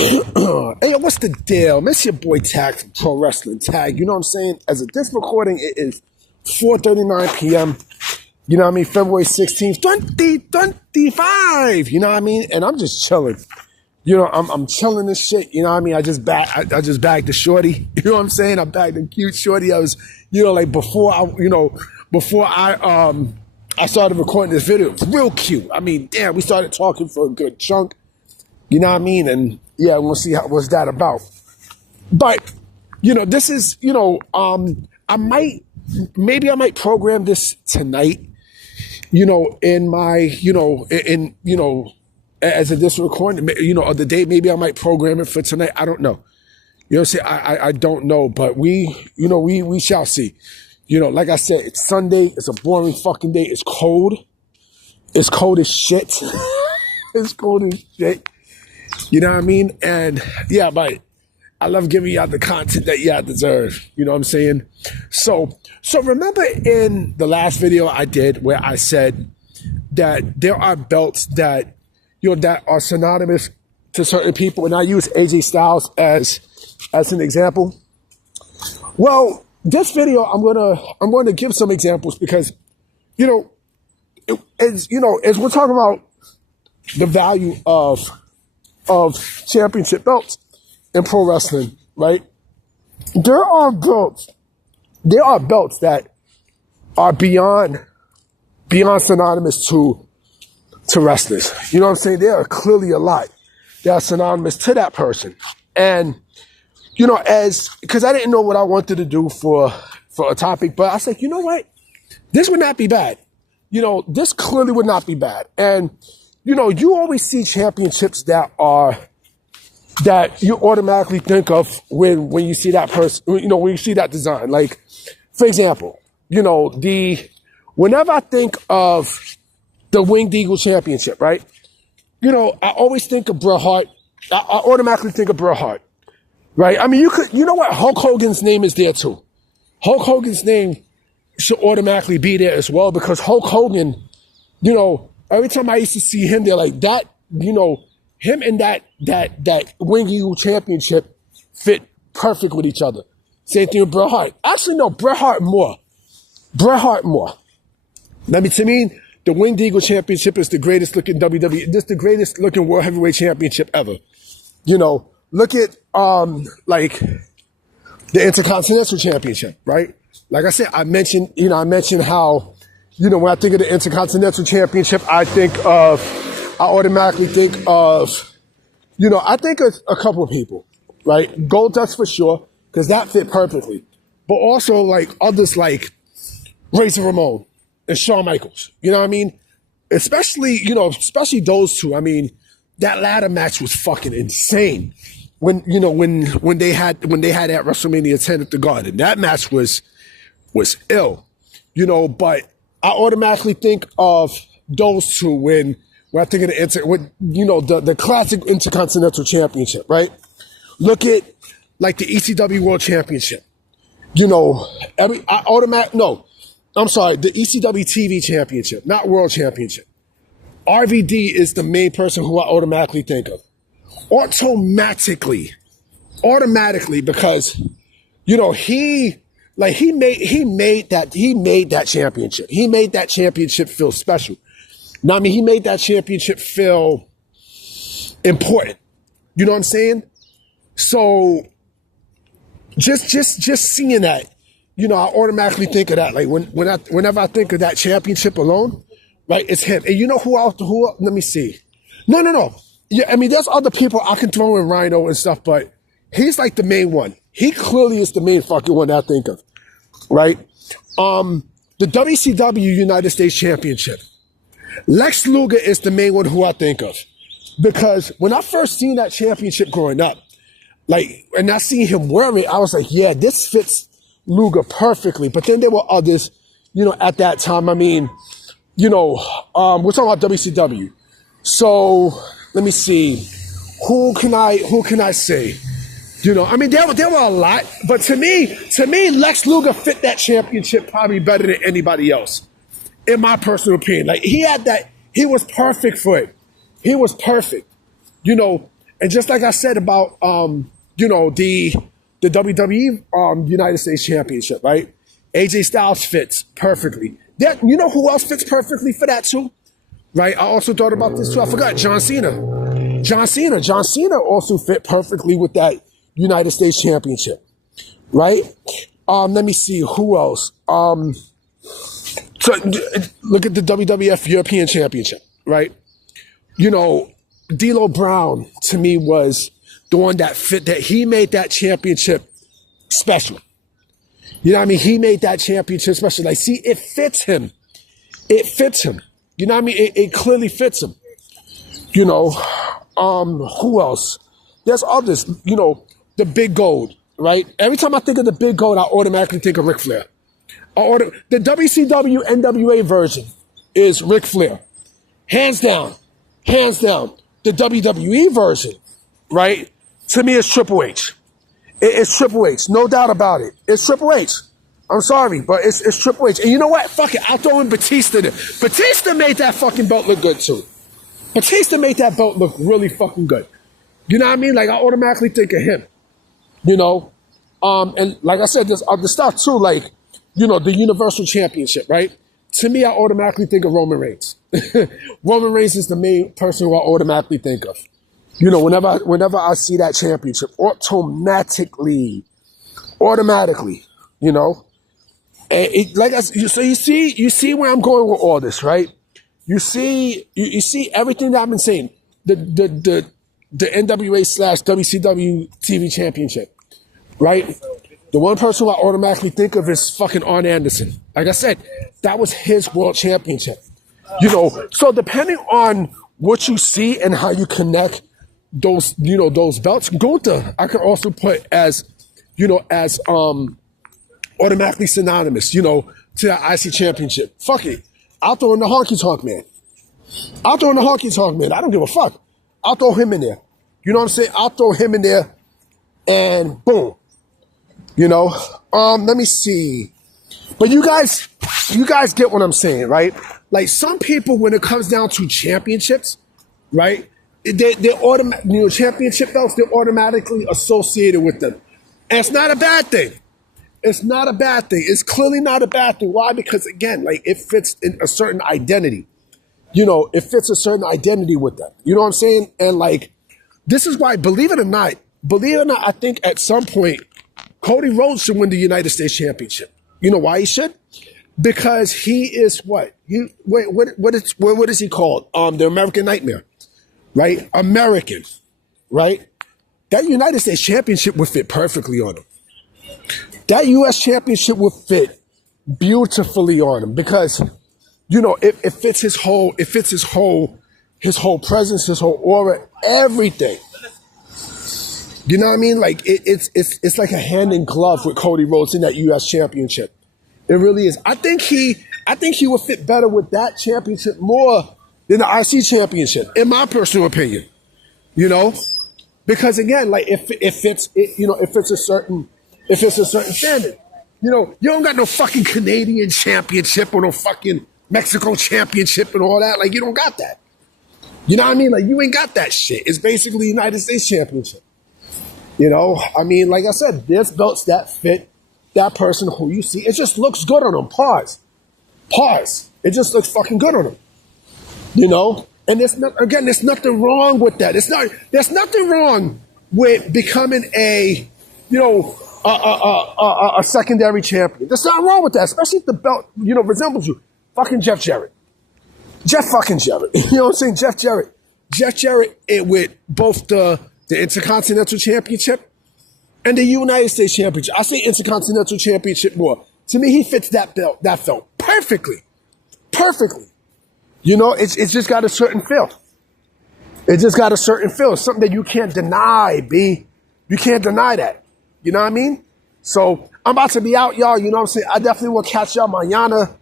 Hey, yo, what's the deal? It's your boy Tag from Pro Wrestling Tag. You know what I'm saying? As of this recording, it is 4:39 p.m. You know what I mean? February 16th, 2025. You know what I mean? And I'm just chilling. You know, I'm chilling this shit. You know what I mean? I just bagged the shorty. You know what I'm saying? I bagged the cute shorty. I was, like before I started recording this video. It was real cute. I mean, damn, we started talking for a good chunk. You know what I mean? And yeah, we'll see what's that about. But, this is, I might program this tonight, in my, as of this recording, of the day, maybe I might program it for tonight. I don't know. You know what I'm saying? I don't know, but we shall see. Like I said, it's Sunday. It's a boring fucking day. It's cold. It's cold as shit. It's cold as shit. You know what I mean? And yeah, but I love giving y'all the content that y'all deserve. You know what I'm saying? So remember in the last video I did where I said that there are belts that, that are synonymous to certain people, and I use AJ Styles as an example. Well, this video I'm gonna give some examples because, as we're talking about the value of championship belts in pro wrestling, right? There are belts that are beyond synonymous to wrestlers. You know what I'm saying? There are clearly a lot that are synonymous to that person. And, because I didn't know what I wanted to do for a topic, but I was like, you know what? This would not be bad. This clearly would not be bad. And, you always see championships that you automatically think of when you see that person, when you see that design. Like, for example, whenever I think of the Winged Eagle Championship, right? I always think of Bret Hart. I automatically think of Bret Hart, right? I mean, you know what? Hulk Hogan's name is there too. Hulk Hogan's name should automatically be there as well because Hulk Hogan, every time I used to see him, they're like that, him and that Winged Eagle Championship fit perfect with each other. Same thing with Bret Hart. Actually, no, Bret Hart more. To me, the Winged Eagle Championship is the greatest looking WWE. This is the greatest looking World Heavyweight Championship ever. Look at like the Intercontinental Championship, right? Like I said, I mentioned how, when I think of the Intercontinental Championship, I automatically think of, I think of a couple of people, right? Goldust for sure, because that fit perfectly. But also like others like Razor Ramon and Shawn Michaels. You know what I mean? Especially those two. I mean, that ladder match was fucking insane. When they had that WrestleMania 10 at the Garden. That match was ill. But I automatically think of those two when I think of the classic Intercontinental Championship, right? Look at like the ECW World Championship. The ECW TV Championship, not World Championship. RVD is the main person who I automatically think of. Automatically, because, he made that championship. He made that championship feel special. Now, I mean, he made that championship feel important. You know what I'm saying? So just seeing that, I automatically think of that. Like whenever I think of that championship alone, right, it's him. And you know who else? Let me see. No. Yeah, I mean, there's other people I can throw in Rhino and stuff, but he's like the main one. He clearly is the main fucking one that I think of, right? The WCW United States Championship. Lex Luger is the main one who I think of. Because when I first seen that championship growing up, and I seen him wearing it, I was like, yeah, this fits Luger perfectly. But then there were others, at that time. I mean, we're talking about WCW. So let me see. Who can I say? I mean, there were a lot, but to me, Lex Luger fit that championship probably better than anybody else, in my personal opinion. Like he was perfect for it. He was perfect. And just like I said about, the WWE United States Championship, right? AJ Styles fits perfectly. That, you know who else fits perfectly for that too? Right? I also thought about this too. I forgot. John Cena. John Cena also fit perfectly with that United States Championship. Right? Let me see. Who else? So look at the WWF European Championship, right? D'Lo Brown to me was the one that fit, that he made that championship special. You know what I mean? He made that championship special. Like, see, it fits him. It fits him. You know what I mean? It clearly fits him. Who else? There's others. The Big Gold, right? Every time I think of the Big Gold, I automatically think of Ric Flair. The WCW NWA version is Ric Flair. Hands down. Hands down. The WWE version, right? To me, it's Triple H. It's Triple H. No doubt about it. It's Triple H. I'm sorry, but it's Triple H. And you know what? Fuck it. I'll throw in Batista in there. Batista made that fucking belt look good, too. Batista made that belt look really fucking good. You know what I mean? Like, I automatically think of him. And like I said, there's other stuff, too. Like, the Universal Championship, right? To me, I automatically think of Roman Reigns. Roman Reigns is the main person who I automatically think of. Whenever I see that championship, automatically, And so you see where I'm going with all this, right? You see everything that I've been saying. The NWA / WCW TV championship, right? The one person who I automatically think of is fucking Arn Anderson. Like I said, that was his world championship. So depending on what you see and how you connect those belts, Gunther, I can also put as automatically synonymous, to that IC championship. Fuck it. I'll throw in the Honky Tonk Man. I don't give a fuck. I'll throw him in there. You know what I'm saying? I'll throw him in there and boom. Let me see. But you guys get what I'm saying, right? Like, some people, when it comes down to championships, right? They're championship belts, they're automatically associated with them. And it's not a bad thing. It's not a bad thing. It's clearly not a bad thing. Why? Because, again, like, it fits in a certain identity. It fits a certain identity with them. You know what I'm saying? And, like, this is why, believe it or not, I think at some point, Cody Rhodes should win the United States Championship. You know why he should? Because he is what? What is he called? The American Nightmare, right? American, right? That United States Championship would fit perfectly on him. That U.S. Championship would fit beautifully on him because, it fits his whole presence, his whole aura, everything. You know what I mean? Like, it's like a hand in glove with Cody Rhodes in that U.S. Championship. It really is. I think he would fit better with that championship more than the IC Championship, in my personal opinion. Because again, like, it fits a certain standard. You don't got no fucking Canadian championship or no fucking Mexico championship and all that. Like, you don't got that. You know what I mean? Like, you ain't got that shit. It's basically United States Championship. I mean, like I said, there's belts that fit that person who you see. It just looks good on them. Pause. It just looks fucking good on them. And there's nothing wrong with that. There's nothing wrong with becoming a secondary champion. There's nothing wrong with that, especially if the belt, resembles you. Fucking Jeff Jarrett. You know what I'm saying? Jeff Jarrett, with both the Intercontinental Championship and the United States Championship. I say Intercontinental Championship more. To me, he fits that belt perfectly. It's just got a certain feel. It's something that you can't deny, B. You can't deny that. You know what I mean? So I'm about to be out, y'all. You know what I'm saying? I definitely will catch y'all mañana.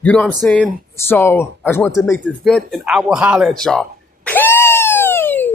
You know what I'm saying? So I just wanted to make this vid, and I will holler at y'all. Peace!